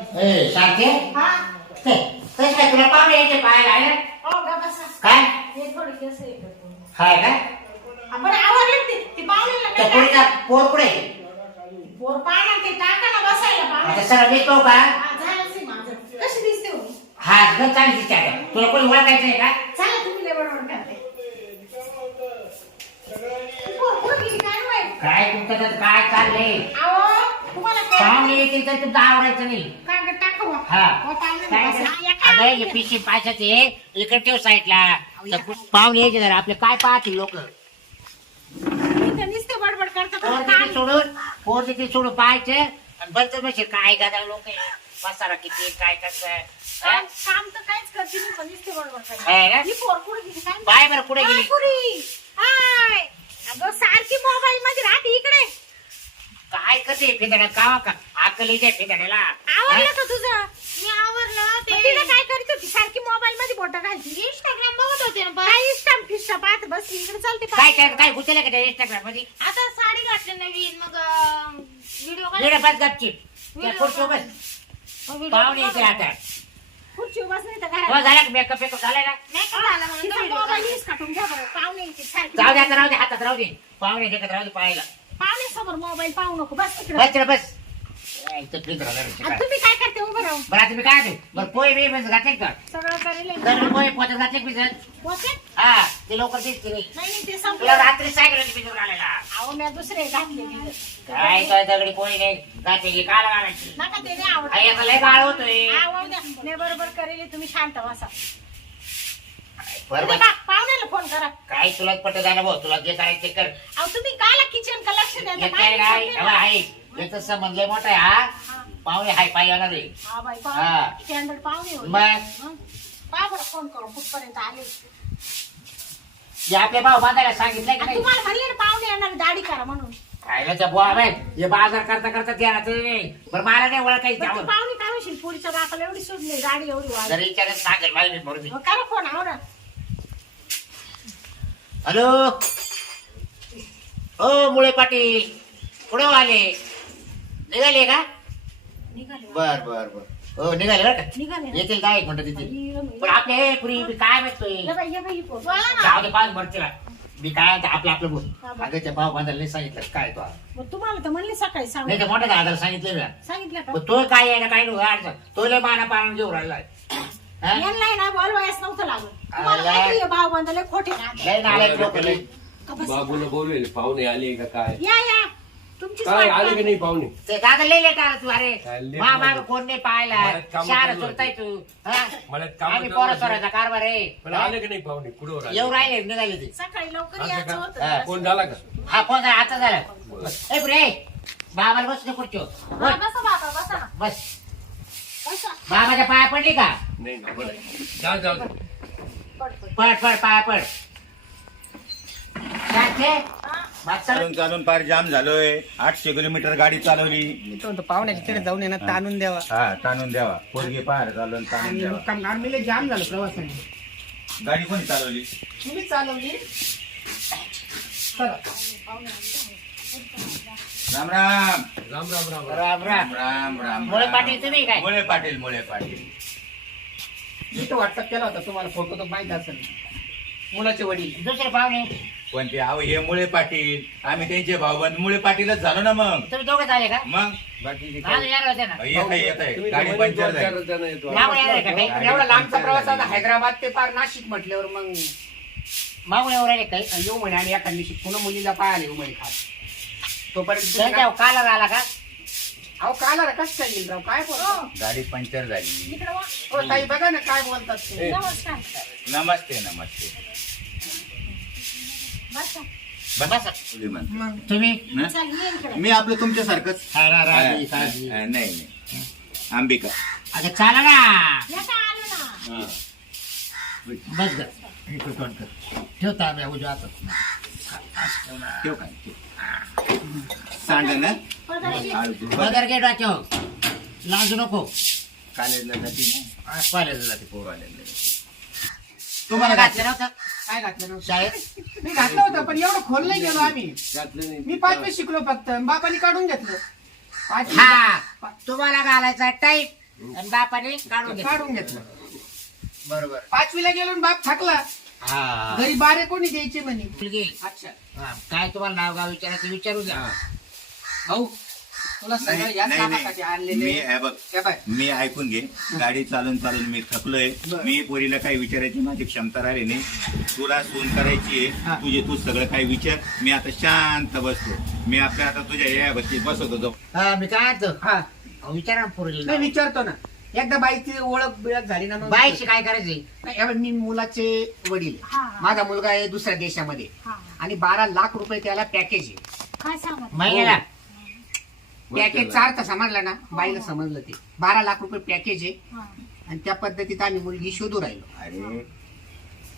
ए सारखे हा ते तसं काय तुला पाहुणे यायचे पाहायला आहे ना? हो का बसा काय हे थोडे केस आहे इकडे. हाय काय आपण आवडलं ते पाहुण्याला त्या काय पोरीचा पोर कुठे पोर पाहा ते टाका ना बसायला आता पाहुण्या सर मी पाहू का झालंच आहे माझं कशी दिसते हो हा घर चांगली दिसते आता. तुला कोणी ओळखायचं आहे का चला तुम्ही लय बरोबर करते पोर कुठं गेली काय माहित काय तुमचं तर काय चाललंय अहो तुम्हाला काय पाहुणे येतील तर तुमचं आवडायचं नाही काय टाकू हा हो पाहुण्याला काय बसा. कर- या काय अगं हे पिशी पाशाचे इकडे ठेव साईडला पाहुणे यायचे जरा आपले काय पाहतील लोक इथं नुसते बडबड करतात पोर तिथे सोडून पोर तिथे सोडून पाहायचे आणि बरं म्हणजे काय गादा लोक बसारा किती काय कसं हा? काम तर काहीच करते नाही पण नुसते बडबड करते आहे ना? ही पोर कुठे गेली काय पाय बरं कुठे गेली पुरी हाय अगं सारखी मोबाईल मध्ये राहते इकडे काय करते फिदाड्या कावा का अक्कलीच्या फिदाड्याला आवडलं का तुझं मी आवरलं ते तिला काय करत होती सारखी मोबाईल मध्ये बोट घालती इंस्टाग्राम बघत होते ना काय इंस्टाग्राम फिस्टा पाहत बस इकडे चालते काय काय काय घुसले का त्या इंस्टाग्राम मध्ये आता साडी घातली नवीन मग व्हिडिओ वेळ बस गपची त्या खुर्ची बस पाहुणे येते आता खुर्ची बस नाही तर हो घरात झाला का मेकअप वेकअप झालाय ना मेकअप झाला म्हणून मोबाईल यूज काढून घ्या बरं पाहुणे येते सारखी जाऊ दे आता राहू दे हातात राहू दे पाहुणे देखत राहू दे पाहायला पाहुणे समोर मोबाईल पाहू नको बस तिकडे बस रे बस इथं फिरत राहिलं रे, आणि काय. तुम्ही काय करते उभं राहून बरं आता मी काय देऊ बरं पोहे बी बस घातले का सगळं करेल तर पोहे पोहत घातले की भिजत पोचे हा ते लवकर दिसते नाही नाही ते तुला संपलं रात्री सायकल भिजून आलेला अहो मी दुसरे घातले काय काय दगडी पोहे नाही घातले की काला घालायची नका ते नाही आवडत आई आता लय गाळ होतोय आवडू द्या मी बरोबर करेल तुम्ही शांत बसा बरोबर पाहुण्याला फोन करा काय तुला पट झालं भाऊ तुला जे करायचं ते कर अहो तुम्ही काला किचन का लक्ष द्या हे काय नाही हवा आहे याचं संबंध लय मोठा आहे हा पाहुणे हाय पाय येणार आहे हा बाई हा. पाहुणे स्टँडर्ड पाहुणे होते. मग? हं? पहा बरं फोन करून कुठपर्यंत आले जे आपले भाऊ बांधायला सांगितलंय की आणि नाही तुम्हाला म्हणले ना पाहुणे येणार दाढी करा म्हणून खायला त्या बुवा बाय हे बाजार करता करता ते आता नाही बरं मला नाही ओळखायचं पण ती त्यावर पाहुणे काय म्हणशील पुढच्या बापाला एवढी सुटली दाढी एवढी जर वाढली विचारत सांगेल मला मी बरोबर मग करा फोन आहो ना हॅलो हो मुळे पाटील कुठं आले निघाले का निघाले बर बर बर हो निघाले बरं का निघाले ना? येतील काय एक मिनिट तिथे ये पण आपले हे पुरी मी काय म्हणतोय बाई, ये बाई, ही पोर. बोला ना. जाऊ दे पाच भरतीला मी काय म्हणतो, आपलं आपलं बोल हा, बोल. अगं त्या भाऊ बांधायला नाही सांगितलं काय तो मग तुम्हाला तर म्हणले सकाळी सांग नाही तर मोठ्या दादाला सांगितलं मी सांगितलं का पण तो काय आहे ना काय नाही अडचण तो लय माना पाळून घेऊन राहिलाय हा? यांना ना बोलवायच नव्हतं लागत तुम्हाला आला. माहिती आहे, भाव बांधले खोटे राहते. लय नालायक लोक लय का बस? बाबूला बोलवेल पाहुणे आले का काय या तुमची काय आले की नाही पाहुणे ते दादा लय लेट आला तू अरे काय late माग आला? कोण नाही पाहिला मळ्यात कामं शहर चालू सोडताय तू हा? मळ्यात कामं आम्ही चालू पोरं होती. सोरायचा कारभार आहे पण आले की नाही पाहुणे कुठं येऊ राहिले निघाले ते सकाळी लवकर असं यायचं का? हा. होतं फोन झाला का हा फोन झाला आता झाला ए रे बाबाला बस ना खुर्चीवर हा, बसा बाबा बसा ना बस बसा बाबाच्या पाया पडली का नाही ना बरं जा जाऊ दे. पड, पड. पड पड पाया पड सारखे हा. बस चालून चालून पार जाम झालोय 800 किलोमीटर गाडी चालवली मी तो म्हणतो पाहुण्याच्या तिकडे जाऊन येणार ताणून द्यावा हा ताणून द्यावा पोरगी पार चालवून ताणून आणि द्यावा मुक्काम आर्मीला जाम झालं प्रवासाने गाडी कोणी चालवली तुम्ही चालवली चला राम राम राम राम राम राम. राम राम राम राम मुळे पाटील तुम्ही काय मुळे पाटील मुळे पाटील मी तो व्हॉट्सअप केला होता तुम्हाला फोटो तर माहित असेल मुलाचे वडील दुसरे पाहुणे पण ते अहो हे मुळे पाटील आम्ही त्यांचे भाऊबंद मुळे पाटीलच झालो ना मग तुम्ही दोघं झाले का मग बाकी आज येणार होते ना येत आहे तुम्ही गाडी दोन पंक्चर चार झाली जण येतो. मागून येणार आहे का काही गाडी एवढा लांबचा पंक्चर प्रवास झाली. होता हैदराबाद ते पार नाशिक म्हटल्यावर मग मागून येऊ राहिले काही येऊ म्हणे आणि एखाद दिवशी पुन्हा मुलीला पाहायला येऊ म्हणे खास तोपर्यंत तुम्ही त्यांच्या काला झाला का अहो काला रे कसं काय येईल राव काय बोलतो गाडी पंक्चर झाली इकडं वा. हो ताई बघा ना काय बोलतात ते. नमस्कार नमस्ते नमस्ते बसा बसा मुली म्हणते. मग तुम्ही ना? चल ये इकडे मी आपलं तुमच्यासारखंच राजी साजी नाही नाही अंबिका आता चाला ना या का आलो ना बस ग इकडे तोंड कर ठेवता आम्ही उजव्या हातात ठेव काय सांड ना पदरची. बदर गेट वाचव लाजू नको कॉलेजला जाते ना कॉलेजला जाते कॉलेजला तुम्हाला घातलं नव्हतं काय घातलं नव्हतं शाळेत मी घातलं होतं पण एवढं खोल नाही गेलो आम्ही घातलं नाही. मी 5वी शिकलो फक्त बापाने काढून घेतलं 5वी. हा तुम्हाला घालायचा टाईट आणि बापाने काढून घेतलं. काढून घेतलं. बरोबर. 5वीला गेलो आणि बाप थकला. हा घरी बारे कोणी द्यायचे म्हणे. मुलगी. अच्छा हा, काय तुम्हाला नाव गाव विचारायचं विचारू द्या. भाऊ तुला सगळं नाही याच नाही कामासाठी नाही. आणलेले. मी हे बघ हे बाय. मी ऐकून घे. गाडी चालून चालून मी थकलोय. बरं. मी पोरीला काही विचारायची माझी क्षमता राहिली नाही. तुला सून करायची हा. आहे. तुझे तू सगळं काही विचार. मी आता शांत बसतो. मी आपल्या आता तुझ्या या बसतीत बसवतो जाऊ. हा, मी काय म्हणतो हा विचारा ना पोरीला. नाही विचारतो ना. एकदा बाईची ओळख बिळख झाली ना मग बाईशी काय करायचंय? नाही, हे बघ, मी मुलाचे वडील. हा. माझा मुलगा आहे दुसऱ्या देशामध्ये हा. आणि 12 लाख रुपये त्याला पॅकेज आहे. काय सांगा महिन्याला पॅकेज चार समजलं ना. बाईला समजलं ते 12 लाख रुपये पॅकेज आहे. हा. आणि त्या पद्धतीत आम्ही मुलगी शोधू राहिलो. अरे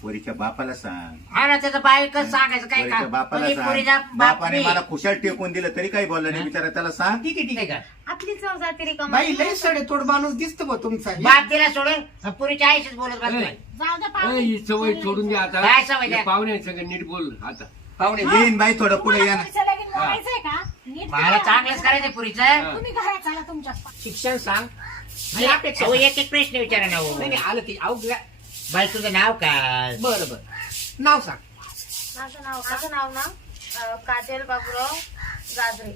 पोरीच्या बापाला सांग. हा ना, त्याचं बाईकच सांगायचं काय पोरीच्या का बापाला म्हणजे पोरीचा सांग. बाप बापाने नाही. मला खुशाल टेकून दिलं तरी काही बोलला नाही. बिचारा त्याला सांग. ठीक आहे ठीक नाही आहे. का? आपली चव जाते रे बाई लय सडे तोड माणूस दिसतो बा तुमचा. बाप दिला सोडून पुरीच्या आईशीच बोलत बसतोय. जाऊ द्या अरे, पाहुणे. ही सवय सोडून द्या आता. काय सवय द्या? या पाहुणे सगळं नीट बोल आता. पाहुणे येईन बाई थोडं पुढे या ना. पुढचं लगीन मोडायचंय का? नीट मला करा. चांगलंच करायचं पुरीचं. हा. तुम्ही घरात चला तुमच्या. शिक्षण सांग आणि अपेक्षा अहो, सांग. एक एक प्रश्न विचारा ना हो. नाही नाही, आलं ते अहो बाई तुझं नाव काय? बरं बरं नाव सांग. माझं नाव ना काजल बाबूराव गाजरे.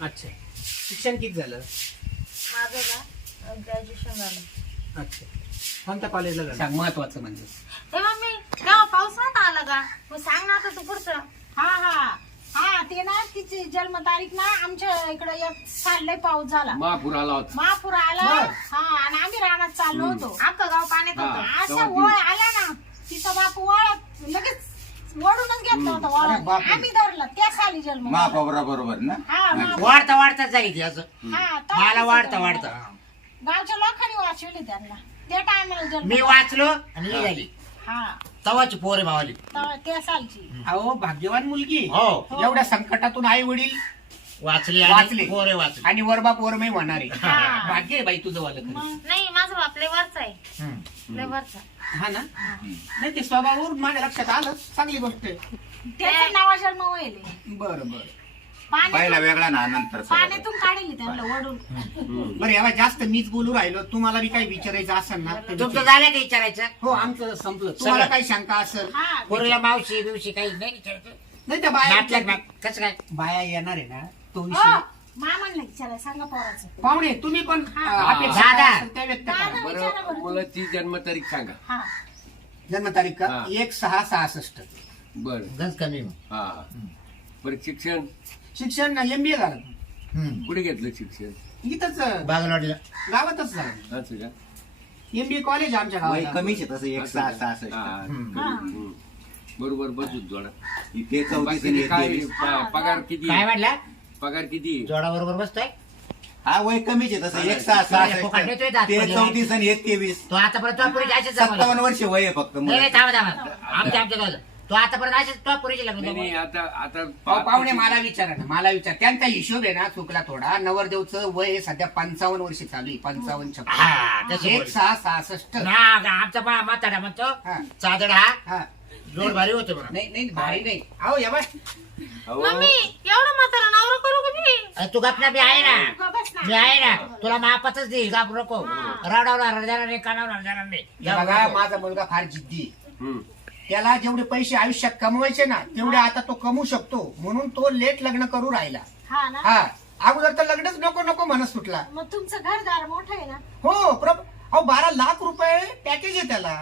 अच्छा शिक्षण किती झालं? माझं ना ग्रॅज्युएशन झालं. अच्छा कोणत्या कॉलेजला झालं? सांग महत्वाचं म्हणजे. हे मम्मी केव्हा पाऊस नव्हता आला का? मग सांग ना आता तू पुढचं. हा हा हा ते ना तिची जन्मतारीख ना आमच्या इकडे एक चाललंय पाऊस झाला. महापूर आला होता. महापूर आला. बर. हा आणि आम्ही रानात चाललो होतो. अख्खं गाव पाण्यात हा, होतं. असं तेव्हा वळ आला ना तिचा बाप वळ लगेच वळूनच घेतलं होतं अरे वळ. बापरे. आम्ही धरलं त्या साली जन्म मा झाला. बाबरा बरोबर ना. हा मग. वाढता वाढताच झाली ती असं. हा, मला तेव्हा वाढता जन्म वाढता. झाला. गावच्या लोकांनी वाचवले त्यांना त्या टायमाला जन्म मी वाचलो आणि ही झाली. हा तवाची पोरे मावाली. त्या सालची. अहो भाग्यवान मुलगी. हो एवढ्या संकटातून आई वडील वाचली वाचले. आणि पोरे वाचली. आणि वरबाप वरमय होणारे. हा. भाग्य आहे बाई तुझं वालं खरं. मग नाही माझं बाप लय वरचा आहे. हम्म. लय वरचा. हा ना नाही ते स्वभावावरून माझ्या लक्षात आलं. चांगली गोष्ट आहे. त्याचं नावा जन्म व्हायले. बरं बरं पहिला पाण्यातून वेगळा ना नंतर पाण्यातून काढेल त्यांना वडून. बरं यावा जास्त मीच बोलू राहिलो. तुम्हाला बी काही विचारायचं असेल ना तर तुमचं विचारा. झालं का विचारायचं? हो आमचं संपलं. तुम्हाला सगळं. काही शंका असेल हा पोरीला मावशी बिवशी काही नाही विचारायचं? नाही त्या नाटल्यात बाया ना कसं काय? बाया येणार आहे ना तो हो, विषय. मामांना विचारा सांगा पोराचं. पाहुणे तुम्ही पण हा. अपेक्षा दादा. काय असेल त्या व्यक्त करा. दादा. विचारा बरं बरं. मला ती जन्मतारीख सांगा. हा जन्मतारीख का हा. 1/6/66. बरं. गंज कमी मग. हा. बरं शिक्षण शिक्षण MBA झालं. कुठे घेतलं शिक्षण? इथंच बागलवाडीला. गावातच झालं. असं का? MBA कॉलेज आमच्या वय गावात. कमीच आहे तसं. 1 6 6 हा. हम्म. हम्म. बरोबर बसूच जोडा. ते बाकी काय 34 पगार किती? काय म्हटलं? पगार किती? जोडा बरोबर बसतोय. हा वय कमीच आहे तसं. 1 6 काय फुकट देतोय दात 6 ते पडले. 34 आणि 1 23. तो आतापर्यंत तो पुरीची अशीच 57 वर्ष वय आहे फक्त नाही नाही, मुलाचं. थांबा आमच्या गावाला तो आतापर्यंत असेच तो पुरीची लग्न नाही नाही जमवलं. आता अहो, पाहुणे मला विचारा ना. मला विचार त्यांचा हिशोब आहे ना चुकला थोडा. नवरदेवचं वय आहे सध्या 55 वर्ष चालू आहे. 55 56. हा तशी 1/6/66. ना आमचा म्हाताडा म्हणतो हा. चादड हा हा. जोड भारी होते म्हणा. नाही नाही भारी नाही. अहो या बाय. अहो, मम्मी एवढं म्हातारा नवरा करू का मी? तू गपना मी आहे ना. गं बस ना. मी आहे ना. तुला मापातच देईल घाबरू नको. रडवणार देणार नाही कानावणार देणार नाही. या बघा माझा मुलगा फार जिद्दी आहे. हम्म. त्याला जेवढे पैसे आयुष्यात कमवायचे ना तेवढे आता तो कमवू शकतो. म्हणून तो लेट लग्न करू राहिला. हा ना. हा अगोदर तर लग्नच नको नको म्हणत सुटला. मग तुमचं घरदार मोठं आहे ना. हो अहो 12 लाख रुपये पॅकेज आहे त्याला.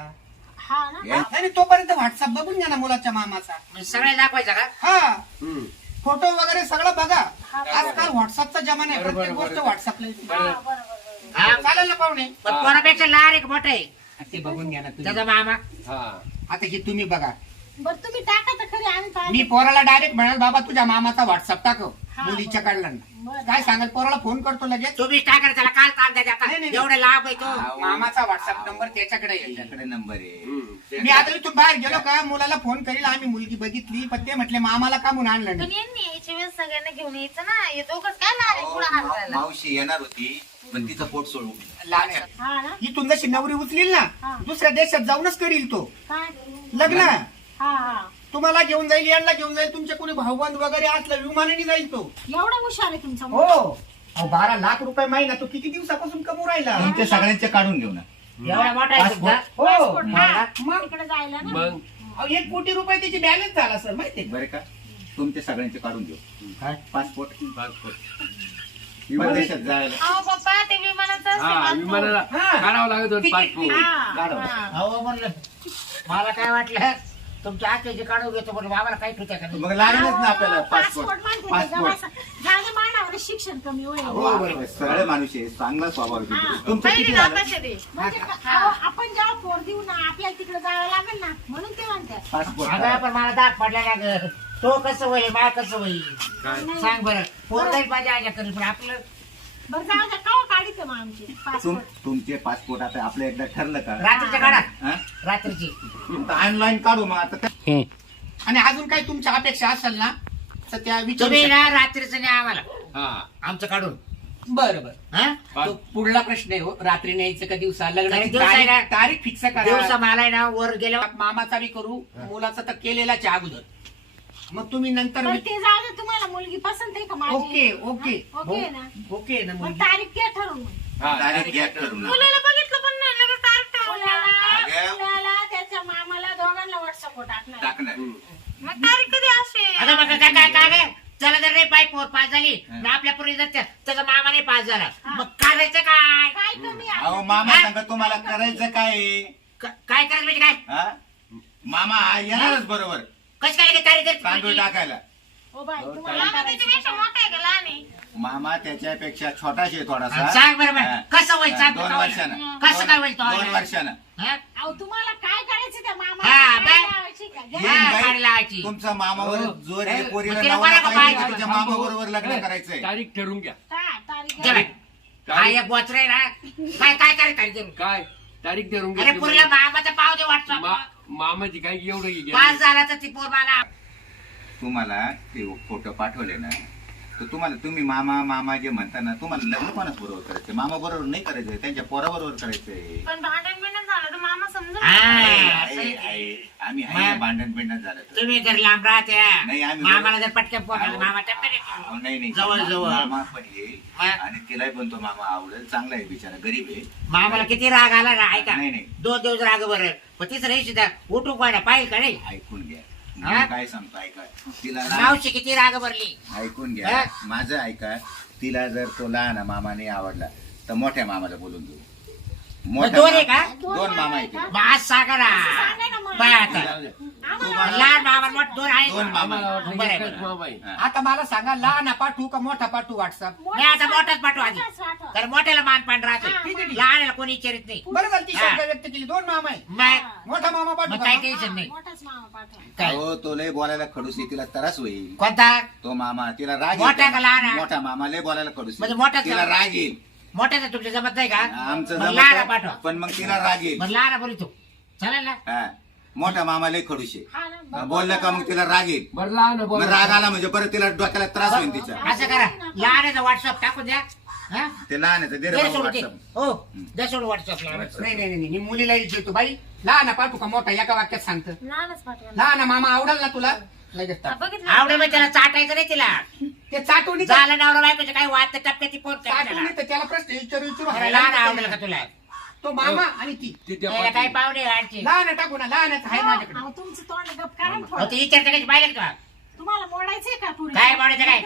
हा ना. आणि तोपर्यंत व्हॉट्सअप बघून घ्या ना मुलाच्या मामाचा. म्हणजे सगळे दाखवायचं का? हा हम्म. फोटो वगैरे सगळं बघा. हा. आजकाल व्हॉट्सअपचा जमाना आहे. बरोबर, प्रत्येक गोष्ट बरोबर. व्हॉट्सअपला येते. हा, बरोबर. हा चालेल ना पाहुणे. पण कोणापेक्षा लहान एक मोठा आहे ते बघून घ्या ना तुम्ही. त्याचा मामा. हा. आता हे तुम्ही बघा. बरं तुम्ही टाका तर खरी आम्ही पाहतो. मी पोराला डायरेक्ट म्हणाल बाबा तुझ्या मामाचा व्हॉट्सअप टाकव. हा, मुलीच्या बरोबर. काढला बरं. काय सांगाल पोराला फोन करतो लगेच. तुम्ही टाकायला त्याला काल काल द्या नाही, नाही. एवढे लाभ आहे तो. मामाचा व्हॉट्सअप नंबर त्याच्याकडे येईल. त्याच्याकडे नंबर आहे. हम्म. मी आता इथून बाहेर गेलो का मुलाला फोन करील. आम्ही मुलगी बघितली पण ते म्हटले मामाला का म्हणून आणलं पण नाही. यांनी यायच्या वेळेस सगळ्यांना घेऊन यायचं ना. हे दोघंच काय लहान आहे पुढे हात करायला. मावशी येणार होती पण तिचं पोट सोडून लहान आहे. हा ना. इथून जशी नवरी उचलील हा. ना दुसऱ्या देशात जाऊनच करील तो काय लग्न. हा हा तुम्हाला घेऊन जाईल यांना घेऊन जाईल. तुमच्या कोणी भाऊबंद वगैरे असलं विमानाने जाईल तो. एवढा हुशार आहे तुमचा मुलगा. हो अहो 12 लाख रुपये महिना तो किती दिवसापासून कमवू राहिला? तुमच्या सगळ्यांचे काढून घेऊ ना. एवढा मोठा आहे तुमचा? हो पासपोर्ट, मग हा, मग तिकडे जायला ना. मग अहो, 1 कोटी रुपये त्याची बॅलन्स झाला सर माहितीये बरं का, तुमच्या सगळ्यांचे काढून घेऊ. काय? पासपोर्ट पासपोर्ट परदेशात जायला अहो पप्पा ते विमानाचं असते हा passport. विमानाला हा. काढावं लागत होतं पासपोर्ट. हा, काढा. हा. अहो म्हणलं मला काय वाटलं तुमच्या आत्याची काढून घेतो पण आम्हाला काही ठुत्या का नाही? मग लागलंच ना आपल्याला पासपोर्ट पासपोर्ट. मानते ते पासपोर्ट जरा झालं मानावर शिक्षण कमी होईल. हो बरोबर, सरळ माणूस आहे, चांगला स्वभाव आहे. हा. तुमचं किती झालं? म्हणजे अहो, आपण जेव्हा पोर देऊ ना आपल्याला तिकडे जावं लागेल ना म्हणून ते म्हणतात. पासपोर्ट अगं काढा. पण मला दाग पडला ना ग. तो कसं होईल मला कसं होईल काय सांग बरं. पोर जाईल माझ्या आज्या करी पण आपलं बरं जाऊ द्या का काढित मग आमची पासपोर्ट. तुमचे पासपोर्ट आता आपलं एकदा ठरलं का? रात्रीच्या काढा हा? रात्रीची. ऑनलाईन काढू मग आता. आणि अजून काही तुमच्या अपेक्षा असेल ना तर त्या विचारू तुम्ही शकता. ना रात्रीचं नाही आम्हाला हा आमचं काढून बरं बरं हा? तो पुढला प्रश्न आहे हो, रात्री न्यायचं का दिवसा लग्नाची दिवसा आहे ना. तारीख फिक्स दिवसा करा. मला आहे ना वर गेल्यावर मामाचा बी करू, मुलाचा तर केलेलाच आहे अगोदर. मग तुम्ही नंतर बरं ते जाऊ दे तुम्हाला मुलगी पसंत आहे का माझी? ओके ओके हा? ओके आहे ना ओके आहे ना मग मुलगी? तारीख घ्या ठरवून मग. हा डायरेक्ट घ्या ठरवून. मुलाला बघितलं पण नाही लगेच तारीख ठरवून. अगं. मुलाला त्याच्या मामाला दोघांना व्हॉट्सअपवर टाकणार. टाकणार. मग तारीख कधी असेल? आता बघा काय काय काय काय? चला जर नाही पाय पोर पास झाली ना आपल्या पूर्वी जर त्याचा मामा नाही पास झाला मग करायचं काय? काय कमी आहे? अहो मामा सांगा तुम्हाला करायचं काय आहे? काय करायचं म्हणजे काय? हा? मामा हा येणारच बरोबर कसं काय लगेच तारीख तांदूळ धरली? टाकायला. ओ बाई तुम्हाला त्याच्यापेक्षा मोठा आहे का लहान आहे? मामा त्याच्यापेक्षा छोटाशी आहे थोडासा. सांग बरं हा. बरं कसं होईल सांग 2 बरं. वर्षानं. कसं काय होईल तो? 2 वर्षानं. हा? अहो तुम्हाला काय करायचं त्या हा, मामाला? बाय. काय लावायची का? घ्या. हा, बाई, गाडी लावायची. तुमचा मामावर जोर आहे. पोरीला मग तिला नवरा बरं का पाहिजे, पाहिजे? तिच्या मामा बरोबर लग्न करायचंय. तारीख ठरवून घ्या. तारीख दे घ्या. बाई. हा एक बोचरा आहे ना काय काय करायचं तारीख धरून? काय तारीख ठरवून अरे पुरीला घ्या. मामाचा पाव दे वाटतो मामाची काय एवढं पास घ्या. झाला तर ती पोर मला तुम्हाला ते फोटो पाठवले ना तर तुम्हाला तुम्ही मामा जे म्हणता ना तुम्हाला लग्न कोणाच बरोबर करायचं? मामा बरोबर नाही करायचंय, त्यांच्या पोराबरोबर करायचंय. पण भांडण बिंडण झालं तर मामा समजून हा. घेणार. आम्ही आहे ना, भांडण बिंडण झालं तर. तुम्ही जर लांब राहत्या नाही, आम्ही मामाला जर पटकन पोटाला अहो. मामा अहो, टप्प्याने नाही जवळ जवळ मामा पण येईल हा. आणि तिलाही पण तो मामा आवडेल. चांगला आहे बिचारा, गरीब आहे. मामाला किती राग आला ना ऐका नाही, नाही. 2 दिवस राग बरं पण तिसऱ्या दिवशी त्या उठू पाहिजे पाहिजे का नाही ऐकून घ्या. हा? मी काय सांगतो ऐका. तिला ना- मावशी किती राग भरली ऐकून हा? घ्या, माझं ऐका. तिला जर तो लहान मामाने आवडला तर मोठ्या मामाला बोलून देऊ. दोन आहे का? दोन मामा आहेत. मग आज सांगा ना सांगा ना मग. बाय आता आम्हाला लहान मामा मोठ 2 आहे दोन मामा. आम्हाला वाटलं बरं, एकच बरं. मामा आहे. हा. आता मला सांगा लहान पाठवू का मोठा पाठवू व्हॉट्सअप? नाही आता मोठाच पाठवा आधी मोठाच पाठवा. कारण मोठ्याला मानपान राहते हा, ठीक आहे. लहानला कोणी विचारित नाही बरं झालं ती हा. शब्द व्यक्त केली. 2 मामा आहे. मग मोठा मामा पाठवू मग काय का? टेन्शन नाही मोठाच मामा पाठवा. काय हो, तो लय बोलायला खडूस तिला त्रास होईल. कोणता तो मामा तिला राग मोठा येईल. का लहान आहे? मोठा मामा लय बोलायला खडूस म्हणजे मोठाच तिला का? राग येईल. मोठ्याचं तुमच्या जमत नाही का आमचं मग लहान जमतं, पाठवा पण मग तिला राग येईल. मग लहान बोली तू चालेल ना हा. मोठा मामा लय खडूस आहे. हा ना, बोललं का मग तिला राग येईल. बरं लहान मग बोला. राग आला म्हणजे परत तिला डोक्याला त्रास होईल तिचा. असं करा लहान व्हॉट्सअप टाकून द्या हा? ते लहान आहे तर दे रे दे बाबा सोडून दे. WhatsApp. हो द्या सोडून व्हॉट्सअपला नाही नाही नाही मी मुलीला विचारतो बाई लहान पाठवू का मोठा एका वाक्यात सांगतं. लहानच पाठवा. लहान मामा आवडेल ना तुला लगेच टाक. बघितलं आवडे मग त्याला चाटायचं नाही तिला ते चाटवणी झालं नवरा बायकोचं काही वाद तर टप्प्यात ती पोर चाटवणी तर त्याला प्रश्न विचारू लहान आवडेल का तुला तो मामा आणि ती ती त्या त्याला काही पाठी. पाहुणे आणखी लहान टाकू ना लहानच आहे माझ्याकडे. अहो, तुमचं तोंड गप करा ना हो थोडं. ती विचारते काही पाहिलं का तुम्हाला मोडायचंय का पुढे? काय मोडायचं काय?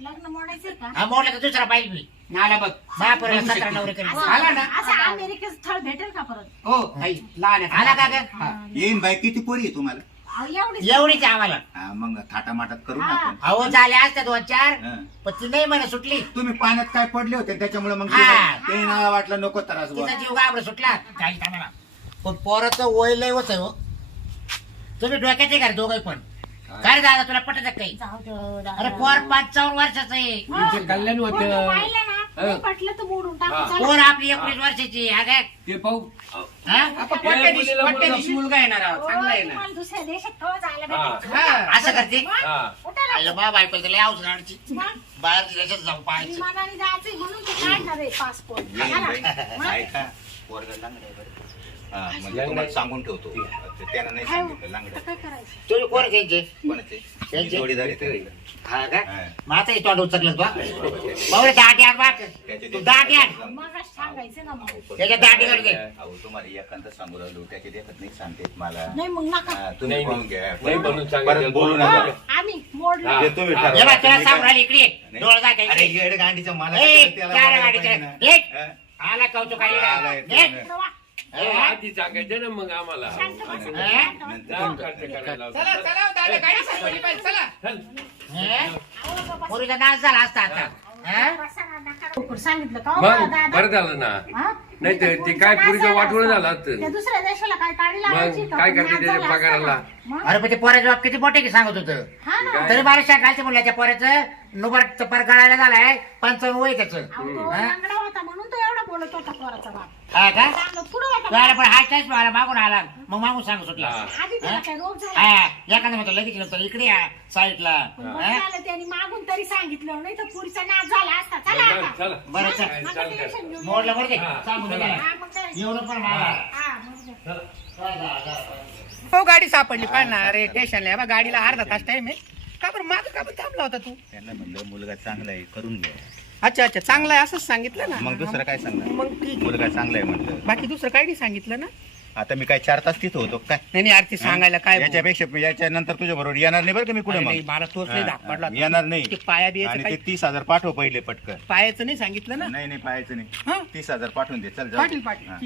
लग्न मोडायचंय का? हा मोडलं तर दुसरा पाहिजे मी आला बघ महापुराला बघू 17 शकते. नवरे करेल असं- आला ना? असं अमेरिकेत स्थळ भेटेल का परत? हो आई लहान आहे. आला का ग? हा. येईन बाई, किती पोरी आहे तुम्हाला? अहो, एवढीच. एवढीच आहे आम्हाला हा, मग थाटामाटात करू ना हा. आपण. अहो झाले असते 2-4 हा. पण ती नाही म्हणा सुटली तुम्ही पाण्यात काय पडले होते त्याच्यामुळे मग हा. ते नाला वाटलं नको त्रास बुवा. तिचा जीव घाबरत सुटला काही कामाला पण पोराचं वय लय होत हो तुम्ही डोक्याचे का दोघे पण काय दादा तुला पटत काही जाऊ दे, दादा. अरे पोर 55 वर्षाचं आहे तुमचं कल्याण पोरगं होतं. पाहिलं ना, नाही पटलं तर मोडून टाकू. हा. चला. पोर आपली 19 वर्षाची अगं ते पाहू. हा? आता कोणत्या दिवशी मुलगा येणार आहोत. हो, चांगला येणार. तुम्हाला दुसऱ्या देशात केव्हा जायला हा. भेटायचं? हा. असं करते मग? हा. उठा ना. आईला बा बायको लय औषध आणची मग? बाहेर देशात जाऊ पाहायचं विमानाने जायचंय म्हणून ते काढणार आहे पासपोर्ट. येईन हा बाई. ना? मग? ऐका, पोरगं चांगलं आहे बरं. हा, म्हणजे तुम्हाला सांगून ठेवतो त्यानं नाही सांगितलं लांगड्या काय करायचं तुम्ही कोण आहे त्यांचे कोणाचे त्यांचे? जोडीदार आहे ते. हा का हा. मग आता हे तोंड उचकलं बा बाबा दाटी आण बा तू दाटी आण मग सांगायचं ना मग त्याच्या दाटी करते अहो तुम्हाला एकांत सांगू राहिलो त्याचे देखत नाही सांगते मला नाही मग नका हा, तुम्ही नाही, पाहून घ्या नाही म्हणून सांगायचं. परत बोलू हा, नका आम्ही मोडलं हा. ते तुम्ही हा. हे बा तुला ठरवा. सांग राहिली इकडे नाही. डोळा अरे दाखायचे येड गांडीचं मला ए, त्याला चार बोलायला गाडीचे. पाहिजे ना. एक. हा? आला कौतुक आला आली येतो. इकडं वा. आधी सांगायचं ना मग आम्हाला शांत बसा. नंतर नाव खर्च करायला चला चला हो, दादा गाडी सापडली पाहिजे चला चल. पोरीचा नाच झाला असता आता हा? बसा ना, नका लवकर सांगितलं का हो, मग दादा? बरं झालं ना हा? नाही तर ते काय नाच पुरीचं झाला वाटोळं असता. झालं असतं. त्या दुसऱ्या देशाला काय काढी लावायची मग का? काय पण करते नाच त्याच्या झाला असता पगाराला? ना. मग? अरे पण ते पोराचा बाप किती मोठे की सांगत होतं हा ना. काय? तरी मला सांगायचं म्हणलं त्या पोऱ्याचं नुबर पर गळायला झालाय 55 वय त्याचं अहो, तो हा? लंगडा होता म्हणून तो एवढा बोलत होता पोराचा बाप. हा का चांगलं पुढं होता. तुला पण हाय काहीच मला मागून आला मग मागून सांगू सुटला हा. आधी त्याला काय रोग झाला. हा एखादं म्हणतो लगेच नंतर इकडे या साईडला पण बरं झालं त्यांनी मागून तरी सांगितलं नाही तर पुढचा नाच झाला असता. चला आता. चला बरं चल. नका चालतंय. टेन्शन घेऊ. मोडलं बरं ते हा. सांगू दे हा, मग काय? एवढं पण मला हा, मग काय? हो गाडी सापडली पाहिजे ना अरे स्टेशनला बा गाडीला अर्धा तास टाइम आहे का बरं मागं का बरं थांबला होता तू त्यांना म्हणलं मुलगा चांगला आहे करून घ्या अच्छा अच्छा चांगला आहे असंच सांगितलं ना मग दुसरं काय सांगणार मग ठीक मुलगा चांगला आहे म्हणलं बाकी दुसरं काही नाही सांगितलं ना आता मी काय 4 तास तिथं होतो काय नाही नाही आरती सांगायला काय याच्यापेक्षा याच्या नंतर तुझ्या बरोबर येणार नाही बरं का मी कुठे अरे मग नाही, मला तोच नाही धाक पडला हा, येणार नाही ते पाया बियाचं आणि काही ते 30,000 पाठव पहिले पटकन पायाचं नाही सांगितलं ना नाही नाही पाहायचं हा? नाही 30,000 पाठवून दे चल जाऊ दे. पाटील पाटील हा.